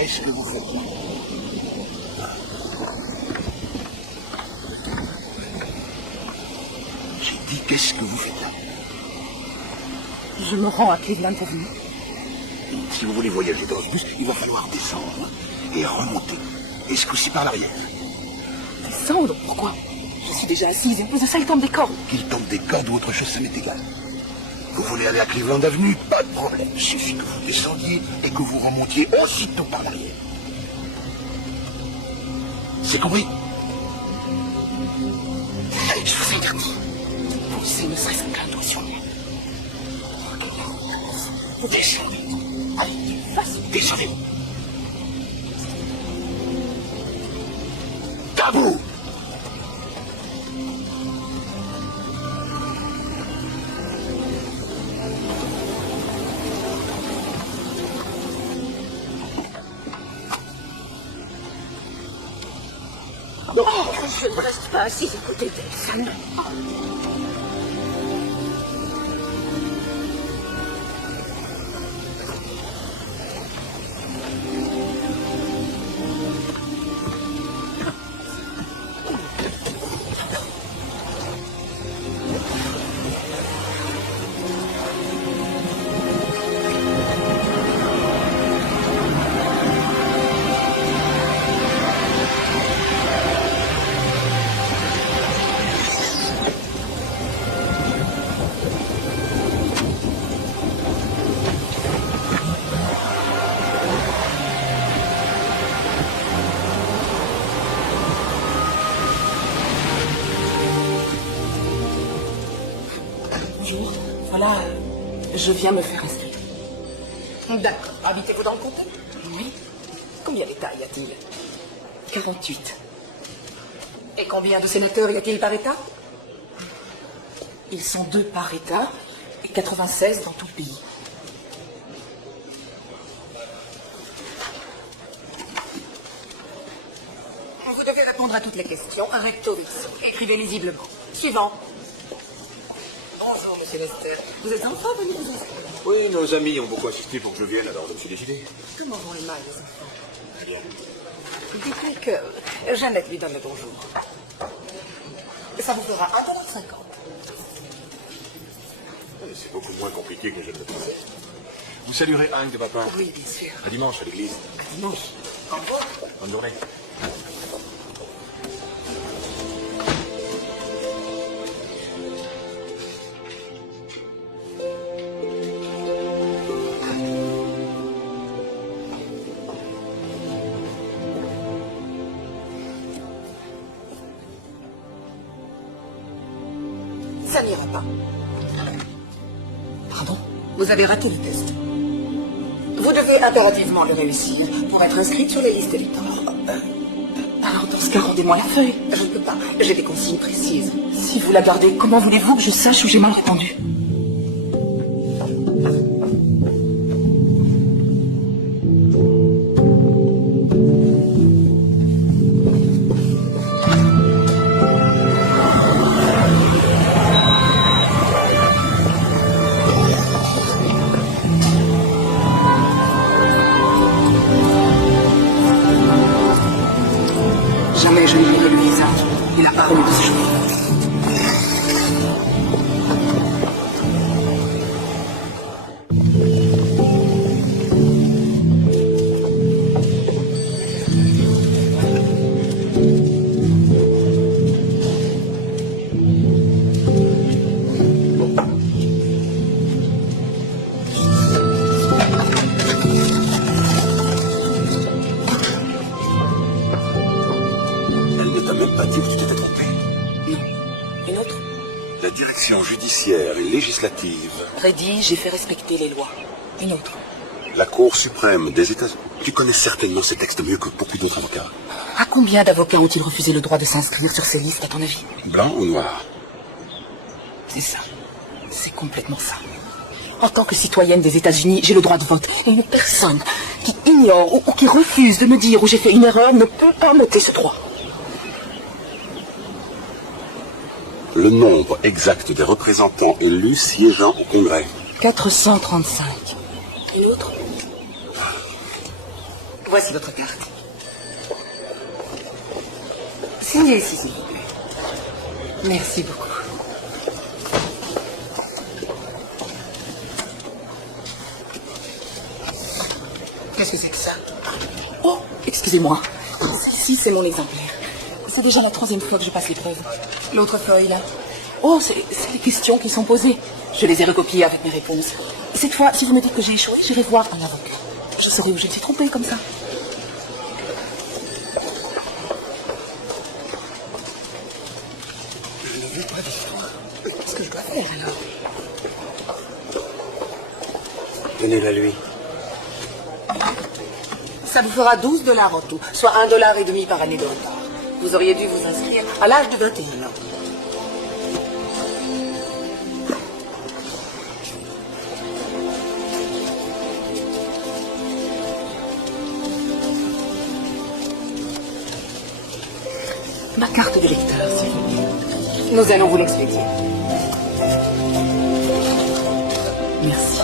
Qu'est-ce que vous faites là? J'ai dit, qu'est-ce que vous faites là? Je me rends à Cleveland Avenue. Si vous voulez voyager dans ce bus, il va falloir descendre et remonter. Et ce coup-ci par l'arrière. Descendre? Pourquoi? Je suis déjà assise et en plus de ça, il tombe des cordes. Qu'il tombe des cordes ou autre chose, ça m'est égal. Vous voulez aller à Cleveland Avenue? Pas de problème. Il suffit que vous descendiez et que vous remontiez aussitôt par l'arrière. C'est compris? Allez, je vous interdis. Poussez ne serait-ce qu'un doigt sur moi. Descendez. Allez, descendez. Tabou! Oh, je ne reste pas assise à côté d'elle, ça non. Voilà, je viens me faire inscrire. D'accord. Habitez-vous dans le comté? Oui. Combien d'États y a-t-il? 48. Et combien de sénateurs y a-t-il par État? Ils sont 2 par État et 96 dans tout le pays. Vous devez répondre à toutes les questions recto verso. Écrivez lisiblement. Suivant. Bonjour, monsieur Lester. Vous êtes enfin venu vous inscrire? Oui, nos amis ont beaucoup insisté pour que je vienne, alors je me suis décidé. Comment vont Emma et les enfants? Très bien. Dites-lui que Jeannette lui donne le bonjour. Ça vous fera $1,50. C'est beaucoup moins compliqué que je ne le pensais. Vous saluerez Hank de ma part. Oui, bien sûr. À dimanche à l'église. À dimanche. Au revoir. Bonne journée. Ça n'ira pas. Pardon? Vous avez raté le test. Vous devez impérativement le réussir pour être inscrite sur les listes électorales. Alors, dans ce cas, rendez-moi la feuille. Je ne peux pas. J'ai des consignes précises. Si vous la gardez, comment voulez-vous que je sache où j'ai mal répondu? Jamais je ne verrai le visage et la parole de ce jour. Judiciaire et législative. Prédit, j'ai fait respecter les lois. Une autre. La Cour suprême des États-Unis. Tu connais certainement ces textes mieux que beaucoup d'autres avocats. À combien d'avocats ont-ils refusé le droit de s'inscrire sur ces listes, à ton avis? Blanc ou noir? C'est ça. C'est complètement ça. En tant que citoyenne des États-Unis, j'ai le droit de vote. Et une personne qui ignore ou qui refuse de me dire où j'ai fait une erreur ne peut pas m'ôter ce droit. Le nombre exact des représentants élus siégeant au Congrès. 435. Et l'autre? Voici votre carte. Signez ici, s'il vous plaît. Merci beaucoup. Qu'est-ce que c'est que ça? Oh, excusez-moi. Ici, c'est mon exemplaire. C'est déjà la 3e fois que je passe l'épreuve. L'autre feuille, là. Oh, c'est les questions qui sont posées. Je les ai recopiées avec mes réponses. Cette fois, si vous me dites que j'ai échoué, j'irai voir un avocat. Je saurai où je me suis trompée, comme ça. Je ne veux pas d'histoire. Qu'est-ce que je dois faire, alors? Donnez-la lui. Ça vous fera $12 en tout, soit $1,50 par année de retard. Vous auriez dû vous inscrire à l'âge de 21 ans. Ma carte de lecteur, s'il vous plaît. Nous allons vous l'expédier. Merci.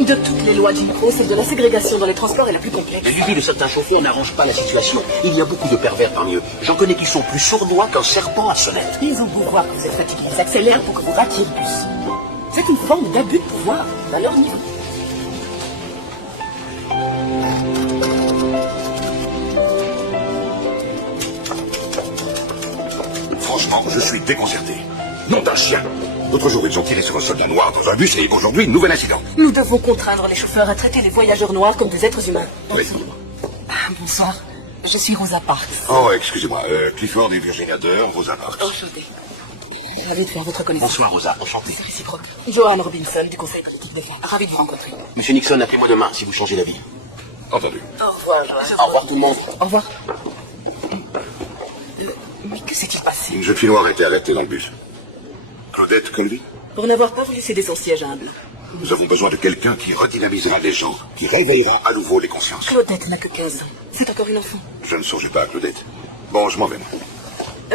De toutes les lois d'Impro, celle de la ségrégation dans les transports est la plus complexe. Les usines de certains chauffeurs n'arrangent pas la situation. Il y a beaucoup de pervers parmi eux. J'en connais qui sont plus sournois qu'un serpent à sonnette. Ils ont beau voir que vous êtes fatigué, ils accélèrent pour que vous ratiez le bus. C'est une forme d'abus de pouvoir à leur niveau. Franchement, je suis déconcerté. Nom d'un chien. L'autre jour, ils ont tiré sur un soldat noir dans un bus et aujourd'hui, nouvel incident. Nous devons contraindre les chauffeurs à traiter les voyageurs noirs comme des êtres humains. Oui. Bonsoir, je suis Rosa Parks. Oh, excusez-moi. Clifford et Virginia Deur, Rosa Parks. Enchantée. Ravi de faire votre connaissance. Bonsoir, Rosa. Enchanté. C'est réciproque. Joanne Robinson, du Conseil politique des femmes. Ravi de vous rencontrer. Monsieur Nixon, appelez-moi demain si vous changez d'avis. Entendu. Au revoir, Joanne. Au revoir tout le monde. Au revoir. Mais que s'est-il passé? Une jeune fille noire a été arrêtée dans le bus. Claudette Colby. Pour n'avoir pas voulu céder son siège à un blanc. Nous avons besoin de quelqu'un qui redynamisera les gens, qui réveillera à nouveau les consciences. Claudette n'a que 15 ans. C'est encore une enfant. Je ne songeais pas à Claudette. Bon, je m'en vais.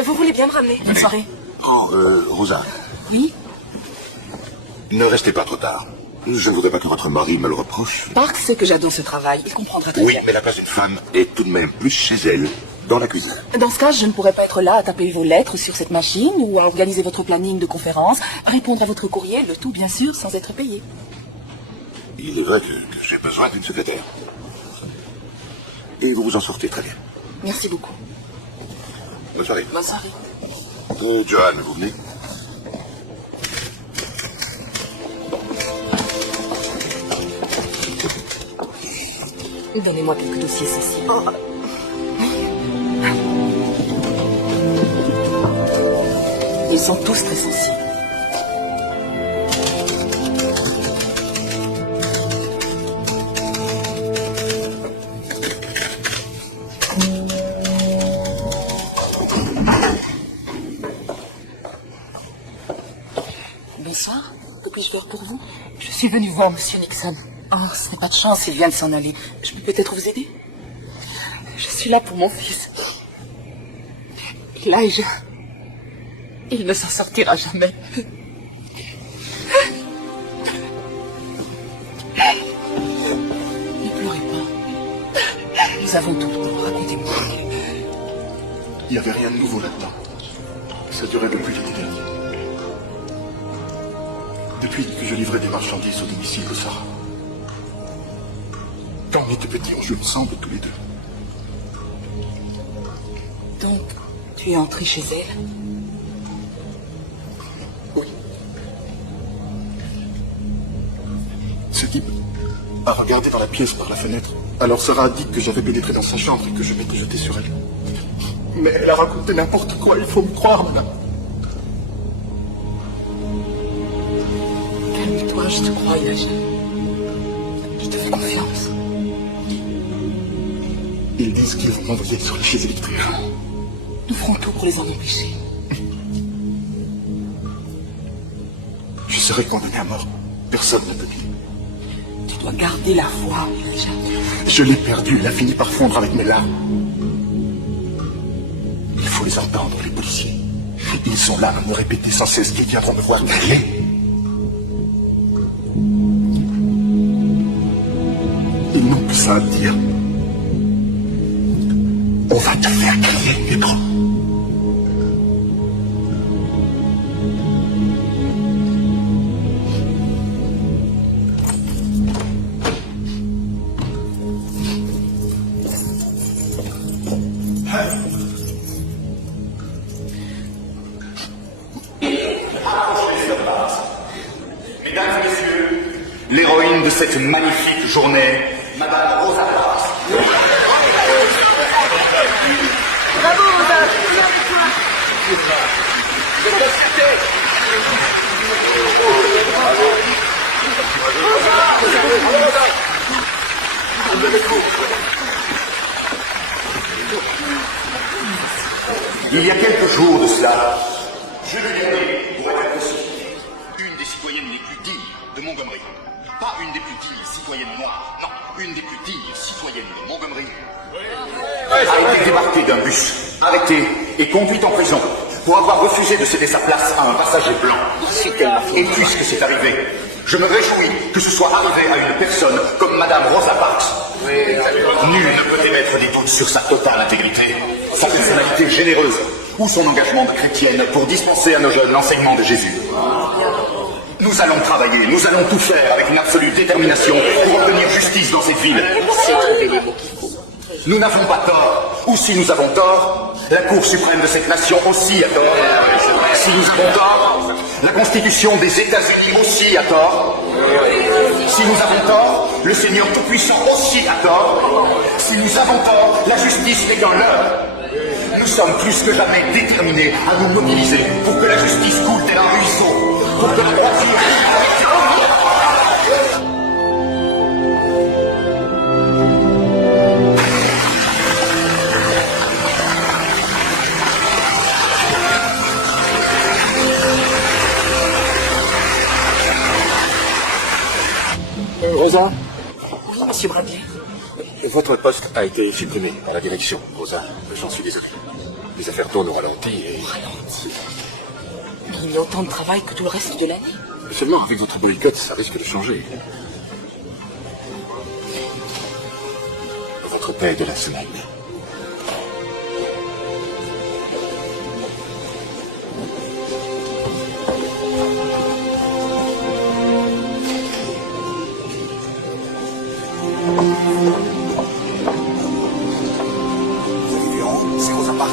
Vous voulez bien me ramener? Bonne soirée. Oh, Rosa, Oui? ne restez pas trop tard. Je ne voudrais pas que votre mari me le reproche. Parks sait que j'adore ce travail. Il comprendra très Oui, bien. mais la place d'une femme est tout de même plus chez elle, dans la cuisine. Dans ce cas, je ne pourrais pas être là à taper vos lettres sur cette machine ou à organiser votre planning de conférence, à répondre à votre courrier, le tout bien sûr sans être payé. Il est vrai que j'ai besoin d'une secrétaire. Et vous vous en sortez très bien. Merci beaucoup. Bonne soirée. Bonne soirée. Joanne, vous venez? Donnez-moi quelques dossiers sensibles. Ils sont tous très sensibles. Bonsoir. Que puis-je faire pour vous? Je suis venue voir Monsieur Nixon. Oh, ce n'est pas de chance, il vient de s'en aller. Je peux peut-être vous aider? Je suis là pour mon fils. Elijah. Il ne s'en sortira jamais. Ne pleurez pas. Nous avons tout le temps. Racontez-moi. Il n'y avait rien de nouveau là-dedans. Ça durait depuis l'été dernier. Depuis que je livrais des marchandises au domicile de Sarah. Quand on était petits, on jouait ensemble tous les deux. Donc, tu es entré chez elle? Oui. Ce type a regardé dans la pièce par la fenêtre. Alors Sarah a dit que j'avais pénétré dans sa chambre et que je m'étais jeté sur elle. Mais elle a raconté n'importe quoi, il faut me croire, madame. Calme-toi, je te crois, Elijah. Je te fais confiance. Ils disent qu'ils vont m'envoyer sur les chaises électriques. Nous ferons tout pour les en empêcher. Je serai condamné à mort. Personne ne peut dire. Tu dois garder la foi, Elijah. Je l'ai perdu, il a fini par fondre avec mes larmes. Il faut les entendre, les policiers. Ils sont là à me répéter sans cesse qu'ils viendront me voir crier. ça à te dire. On va te faire crier, Nébro. Mesdames et messieurs, l'héroïne de cette magnifique journée, Madame Rosa Parks. Bravo, Rosa. Il y a quelques jours de cela, je le gardais pour être aussi une des citoyennes les plus dignes de Montgomery. Pas une des plus dignes citoyennes noires, non, une des plus dignes citoyennes de Montgomery a été débarquée d'un bus, arrêtée et conduite en prison pour avoir refusé de céder sa place à un passager blanc. Et puisque c'est arrivé, je me réjouis que ce soit arrivé à une personne comme Madame Rosa Parks. Nul ne peut émettre des doutes sur sa totale intégrité, sa personnalité généreuse ou son engagement de chrétienne pour dispenser à nos jeunes l'enseignement de Jésus. Nous allons travailler, nous allons tout faire avec une absolue détermination pour obtenir justice dans cette ville. Nous n'avons pas tort, ou si nous avons tort, la Cour suprême de cette nation aussi a tort. Si nous avons tort, la Constitution des États-Unis aussi a tort. Si nous avons tort, le Seigneur Tout-Puissant aussi a tort. Si nous avons tort, la justice n'est qu'un leurre. Nous sommes plus que jamais déterminés à nous mobiliser pour que la justice coule tel un ruisseau, pour que la droiture... Rosa, Oui, monsieur Bradley. votre poste a été supprimé à la direction, Rosa. J'en suis désolé. Les affaires tournent au ralenti et... Ralenti. Mais il y a autant de travail que tout le reste de l'année. Seulement, avec votre boycott, ça risque de changer. Votre paie de la semaine. Vous avez vu en haut, c'est Rosa Parks.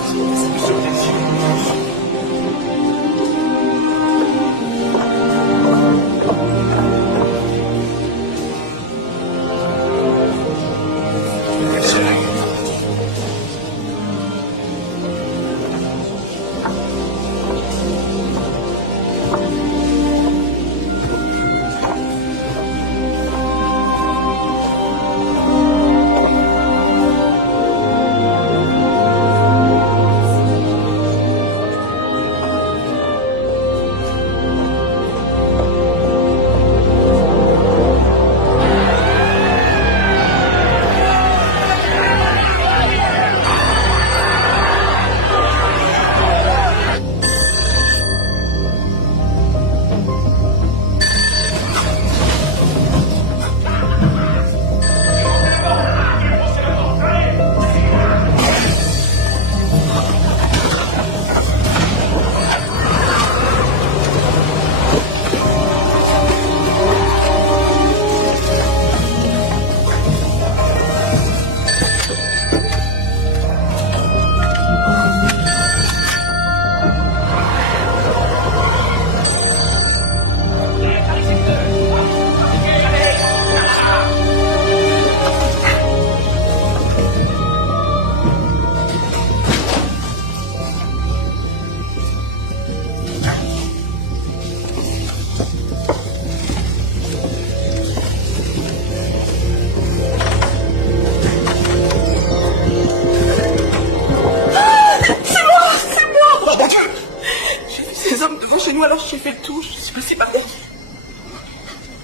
Alors j'ai fait le tour, je suis passée par derrière.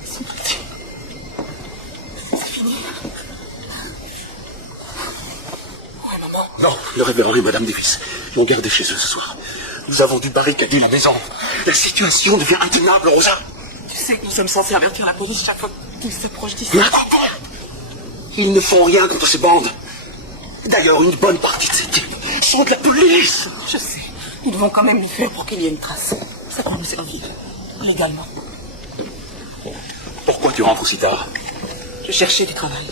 Ils sont partis. C'est fini. Ouais, maman. Non, le révérend et Madame Davis l'ont gardé chez eux ce soir. Nous avons dû barricader la maison. La situation devient intenable, Rosa. Tu sais que nous sommes censés avertir la police chaque fois qu'ils s'approchent d'ici. Mais Ils ne font rien contre ces bandes. D'ailleurs, une bonne partie de ces types sont de la police. Je sais. Nous devons quand même le faire pour qu'il y ait une trace. Ça va nous servir. Légalement. Pourquoi tu rentres aussi tard? Je cherchais du travail.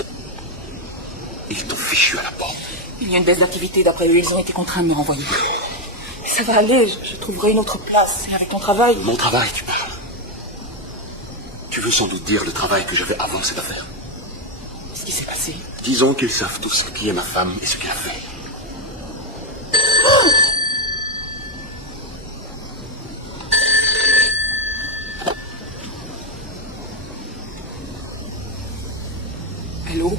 Ils t'ont fichu à la porte. Il y a une baisse d'activité. D'après eux, ils ont été contraints de me renvoyer. Mais ça va aller. Je trouverai une autre place. Et avec ton travail... Mon travail, tu parles. Tu veux sans doute dire le travail que j'avais avant cette affaire. Ce qui s'est passé. Disons qu'ils savent tous qui est ma femme et ce qu'elle a fait. Allô?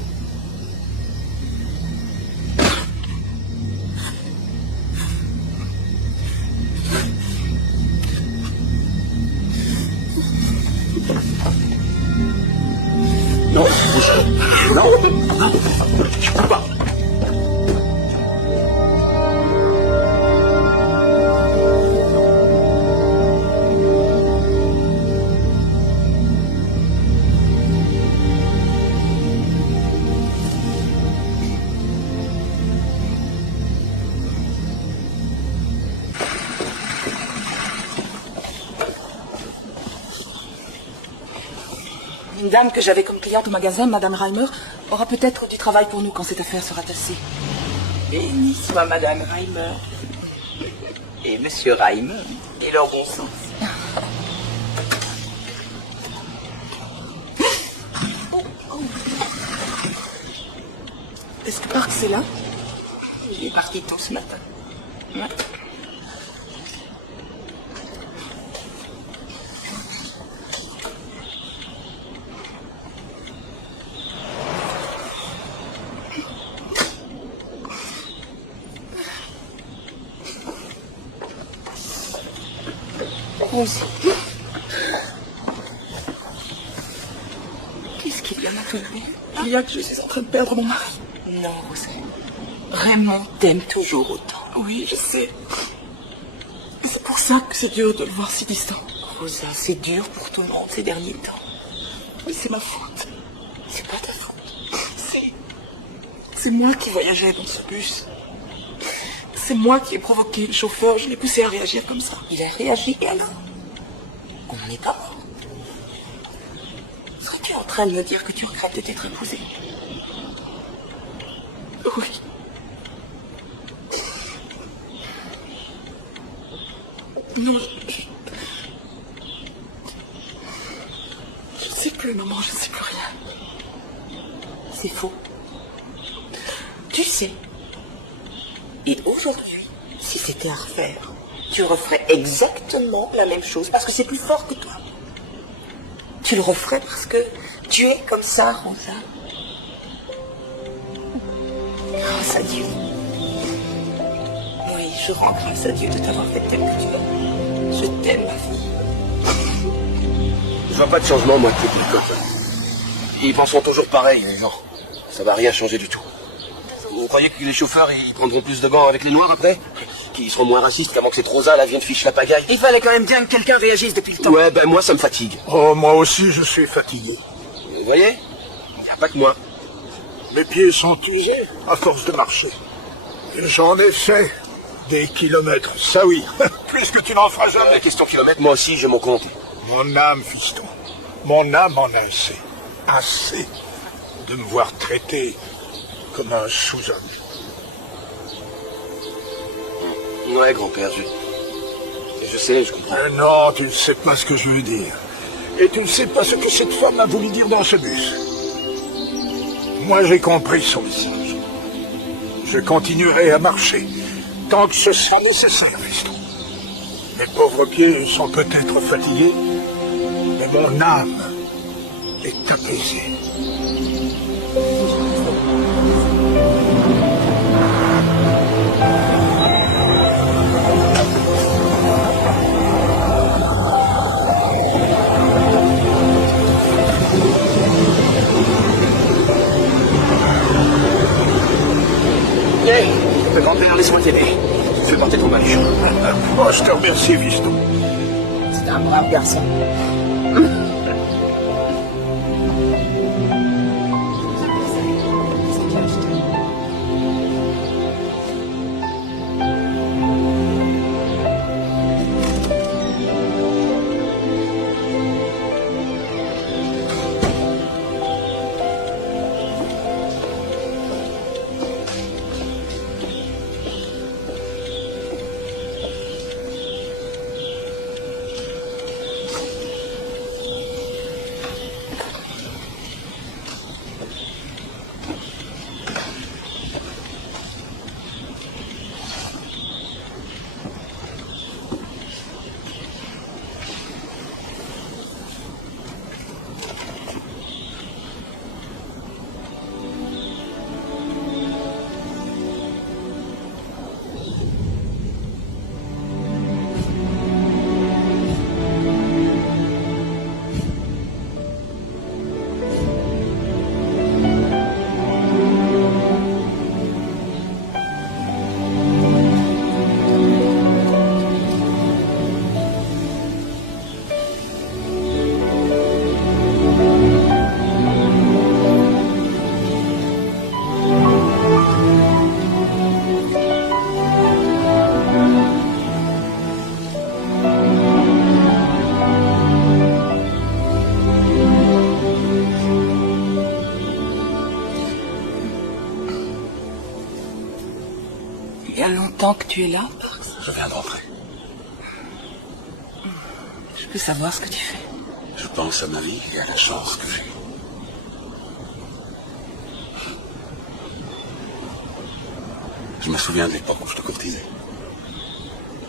Non, non, non, je peux pas. Une dame que j'avais comme cliente au magasin, Madame Reimer, aura peut-être du travail pour nous quand cette affaire sera tassée. Béni soit Madame Reimer et Monsieur Reimer et leur bon sens. Est-ce que Marc, c'est là? Il est parti tôt ce matin. Ouais. Rose. Qu'est-ce qu'il y a maintenant? Il y a que je suis en train de perdre mon mari. Non, Rosa. Raymond t'aime toujours autant. Oui, je sais. C'est pour ça que c'est dur de le voir si distant. Rosa, c'est dur pour tout le monde ces derniers temps. Mais c'est ma faute. C'est pas ta faute. C'est moi qui voyageais dans ce bus. C'est moi qui ai provoqué le chauffeur. Je l'ai poussé à réagir comme ça. Il a réagi et alors? On n'en est pas mort. Serais-tu en train de me dire que tu regrettes de t'être épousée? Oui. Non, je sais plus, maman, je sais plus rien. C'est faux. Tu sais. Et aujourd'hui, si c'était à refaire, tu referais exactement la même chose parce que c'est plus fort que toi. Tu le referais parce que tu es comme ça, Rosa. Grâce à Dieu. Oui, je rends grâce à Dieu de t'avoir fait tel que tu es. Je t'aime, ma fille. Je vois pas de changement, moi, avec les copains. Ils pensent toujours pareil, les gens. Ça va rien changer du tout. Vous croyez que les chauffeurs, ils prendront plus de gants avec les noirs après? Qu'ils seront moins racistes qu'avant que cette Rosa, là, vienne fiche la pagaille? Il fallait quand même bien que quelqu'un réagisse depuis le temps. Ouais, ben moi, ça me fatigue. Oh, moi aussi, je suis fatigué. Vous voyez? Il n'y a pas que moi. Mes pieds sont usés à force de marcher. Et j'en ai fait des kilomètres, ça oui. Puisque tu n'en feras jamais. Question kilomètre, moi aussi, j'ai mon compte. Mon âme, fiston. Mon âme en a assez. Assez de me voir traité comme un sous-homme. Ouais, grand-père, je sais, je comprends. Mais non, tu ne sais pas ce que je veux dire. Et tu ne sais pas ce que cette femme a voulu dire dans ce bus. Moi, j'ai compris son message. Je continuerai à marcher tant que ce sera nécessaire, fiston. Mes pauvres pieds sont peut-être fatigués, mais mon âme est apaisée. Grand-père, laisse-moi t'aider. Tu fais porter ton baluchon. Oh, je te remercie, fiston. C'est un brave garçon. longtemps que tu es là, Parks? Je viens de rentrer. Je peux savoir ce que tu fais. Je pense à ma vie et à la chance que j'ai. Je me souviens de l'époque où je te courtisais.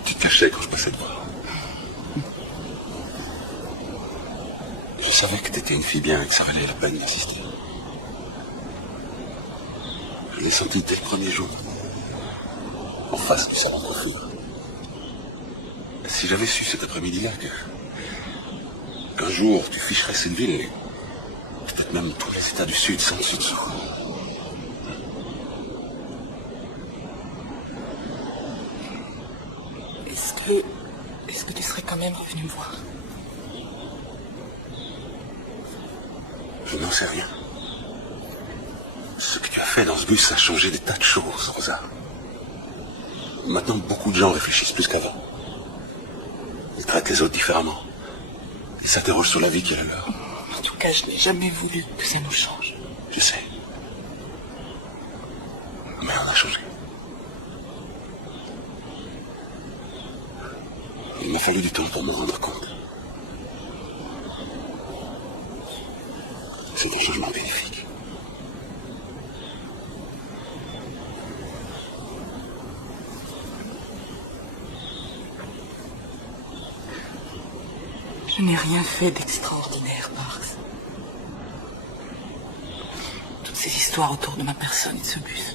Tu te cachais quand je passais devant. Je savais que t'étais une fille bien et que ça valait la peine d'insister. Je l'ai senti dès le premier jour, en face du salon de coiffure. Si j'avais su cet après-midi-là qu'un jour tu ficherais cette ville, et peut-être même tous les États du Sud sans dessus dessous. Est-ce que tu serais quand même revenu me voir? Je n'en sais rien. Ce que tu as fait dans ce bus a changé des tas de choses, Rosa. Maintenant, beaucoup de gens réfléchissent plus qu'avant. Ils traitent les autres différemment. Ils s'interrogent sur la vie qui est la leur. En tout cas, je n'ai jamais voulu que ça nous change. Je sais. Mais on a changé. Il m'a fallu du temps pour m'en rendre compte. C'est un changement bénéfique. Je n'ai rien fait d'extraordinaire, Parks. Toutes ces histoires autour de ma personne et de ce bus.